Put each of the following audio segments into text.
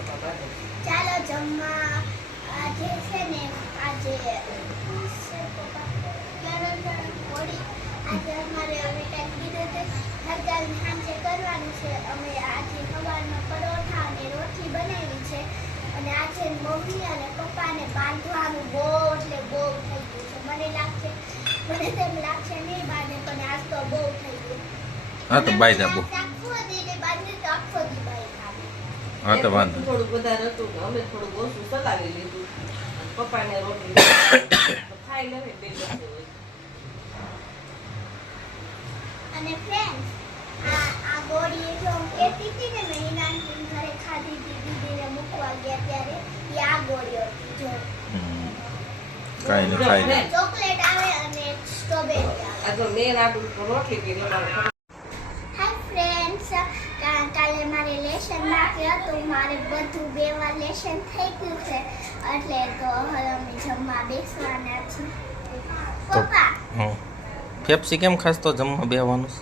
ચાલો જમવા. આજે છે ને આજે આજે અમારે અમે ટાઈમ કીધો હતું હરદાલ સાંજે કરવાનું છે. અમે આજે સવારમાં પરોઠા અને રોટલી બનાવી છે. અને આજે મમ્મી અને પપ્પાને બાંધવાનું બહુ એટલે બહુ થઈ ગયું છે. મને લાગશે મને તેમ લાગશે નહીં બાંધે પણ આજ તો બહુ થઈ ગયું. હા તો બાય જાબુ આખો દી બાંધે તો આખો દી હા તો વાંધો. થોડુંક વધારે હતું અમે થોડુંક ઓછું સલાવી લીધું. પપ્પાને રોટલી ખાઈ લેવે બે અને ફ્રેન્ડ્સ આ આ ગોળી જો હું કહેતી હતી ને મેં નાની ઘરે ખાધી હતી દીદીને મૂકવા ગયા ત્યારે એ આ ગોળી હતી જો. કાઈ નહીં કાંઈ ચોકલેટ આવે અને સ્ટ્રોબેરી આવે. આ જો મેં આટલું રોટલી કરી મારે હતું મારે બધું બે વાર લેશન થઈ ગયું છે. એટલે તો હવે અમે જમવા બેસવાના છીએ. પપ્પા. પેપ્સી કેમ ખાસ તો જમવા બેવાનું છે?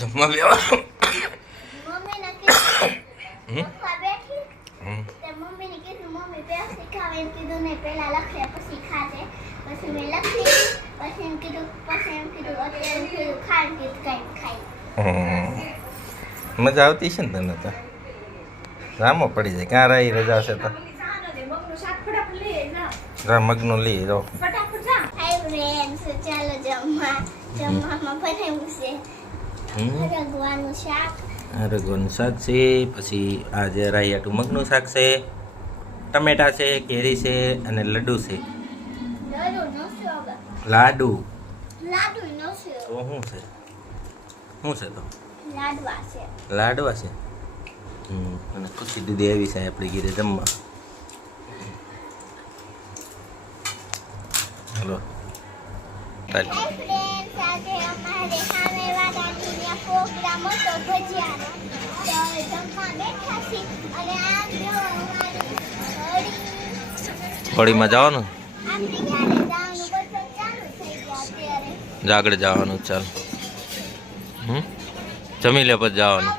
જમવા બેવાનું મમ્મીને કીધું. બેઠી? તે મમ્મીને કીધું મમ્મી પેપ્સી ખાવે એમ કીધું ને પહેલા લખે પછી ખાજે. પછી મેં લખી. પછી એમ કીધું પછી એમ કીધું અત્યારે એમ કીધું ખા એમ કીધું કાંઈ ખાઈ. મજા આવતી છે ને તને તો? રામો પડી જાય ક્યાં રહી રજા છે તો? રા મગનું લઈ જાઓ. હાય ફ્રેન્ડ્સ ચાલો જમવા જમવામાં બનાવ્યું છે હમ. રગવાનું શાક છે પછી આજે રાયાટું મગનું શાક છે ટમેટા છે કેરી છે અને લડ્ડુ છે. લાડુ? લાડુ લાડુ તો શું છે? શું છે તો? લાડવા છે. લાડવા છે? હમ અને ખુશી દીદી આવી છે આપણી ઘીરે જમવા. હલો. હોળીમાં જવાનું? જાગડે જવાનું ચાલ. હમ? જમી લે પછી જવાનું.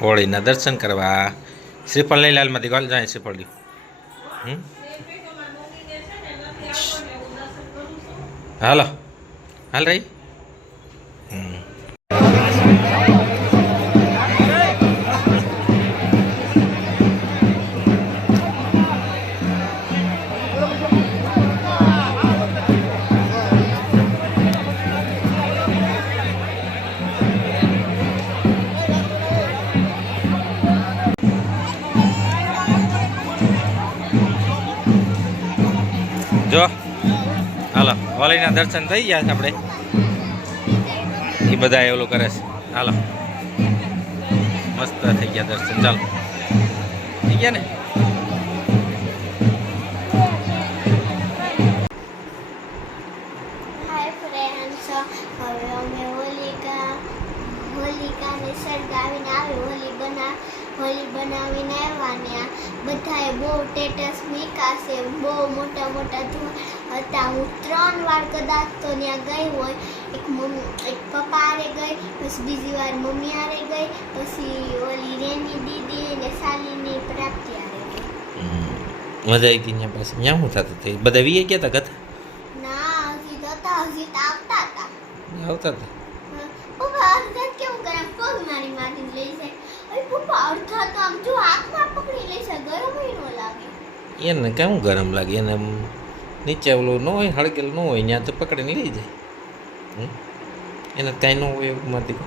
હોળીના દર્શન કરવા. શ્રીફળ લઈ લાલમાંથી ગાલ જાય શ્રીફળ હમ? હાલો હાલ રહી જો હોળીના દર્શન થઈ ગયા છે આપણે. એ બધા ઓલું કરે છે. હાલો. મસ્ત થઈ ગયા દર્શન. ચાલો. થઈ ગયા ને? હવે અમે હોલિકા હોલિકાને સળગાવીને આવી, હોલી બના હોલી બનાવીને આવ્યા બધાએ બહુ ટેટસ મૂક્યા છે બહુ મોટા મોટા ધુઆ હતા. હું ત્રણ વાર કદાચ તો ત્યાં ગઈ હોય. એક મમ્મી એક પપ્પા આરે ગઈ પછી બીજી વાર મમ્મી હારે ગઈ પછી ઓલી રેની દીદી ને શાલીની પ્રાપ્તિ આરે ગઈ. મજા આવી હતી ત્યાં પાસે ત્યાં શું થતું હતું? બધા વીએ ગયા હતા કથા? ના હજી તો હતા હજી તો આવતા હતા. આવતા હતા પપ્પા અડધા કેવું કરે આમ પગ મારી મારી લઈ જાય અરે પપ્પા અડધા તો આમ જો હાથમાં પકડી લઈ જાય ગરમ ય ન લાગે એને કેમ ગરમ લાગે? એને નીચે ઓલું ન હોય હળગેલ ન હોય ત્યાં તો પકડીને લઈ જાય. એને કાંઈ ન હોય એવું માંથી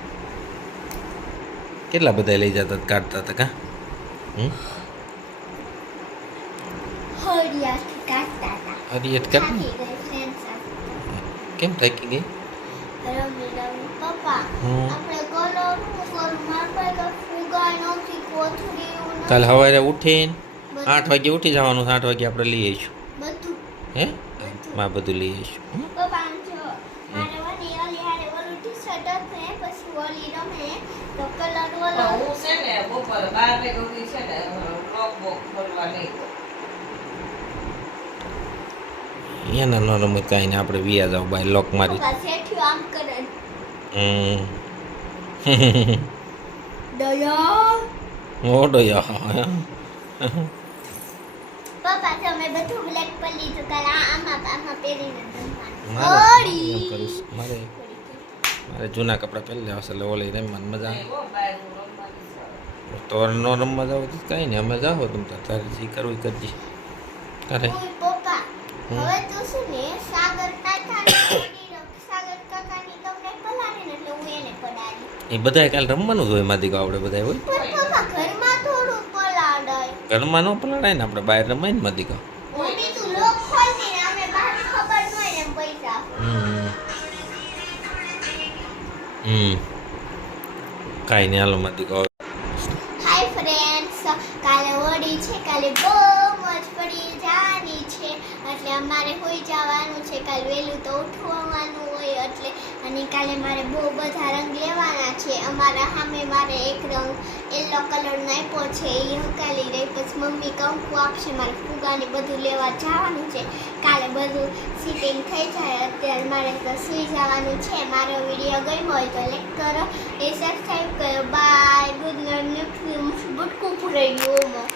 કેટલા બધા લઈ જતા કાઢતા હતા કા? હમ? હળિયાથી કાઢતા હતા. હરી એટ કાઢ કેમ થાકી ગઈ. કાલ સવારે ઉઠીને આઠ વાગે ઉઠી જવાનું આઠ વાગે આપણે લઈ આવીશું. હે? બધું. માં બધું લઈ આવીશું. એના ન રમે કાંઈ ને આપણે વિયા જાવ બાય લોક મારી. હમ. દયા. ઓડો યા પપ્પા તમે બધું બ્લેક પર લીધું. કાલે આમાં આમાં પહેરીને જમવાનું મારે મારે મારે જૂના કપડાં પહેરી લેવા છે એટલે ઓલી રમવાની મજા. આવે. તો ન રમવા જાવ તો કાંઈ નહીં અમે જાઓ તમ તાર તારે જે કરવું કરજે. પપ્પા હવે તો શું ને સાગર કાકા પડાવી એ બધાય કાલે રમવાનું જ હોય માથી આપણે બધા હોય પણ પપ્પા ઘરમાં થોડું પલાડાય ઘરમાં ન પલાડાય ને આપણે બહાર રમાય ને મધી કહો હમ. કાંઈ નહીં હાલો મધી કહો હાય ફ્રેન્ડ્સ કાલે હોળી છે કાલે બહુ મોજ પડી જવાની છે. એટલે અમારે હોઈ જવાનું છે કાલે વહેલું તો ઉઠવાનું અને કાલે મારે બહુ બધા રંગ લેવાના છે. અમારા સામે મારે એક રંગ યલો કલરનો આપ્યો છે. એ હકાલી રહી. પછી મમ્મી કંકુ આપશે. મારે ફુગાને બધું લેવા જવાનું છે. કાલે બધું સિટિંગ થઈ જાય. અત્યારે મારે તો સૂઈ જવાનું છે. મારો વીડિયો ગમ્યો હોય તો લાઈક કરો. એ સબસ્ક્રાઈબ કરો. બાય ગુડ નાઇટ બુટકું પૂરાઈ ગયું.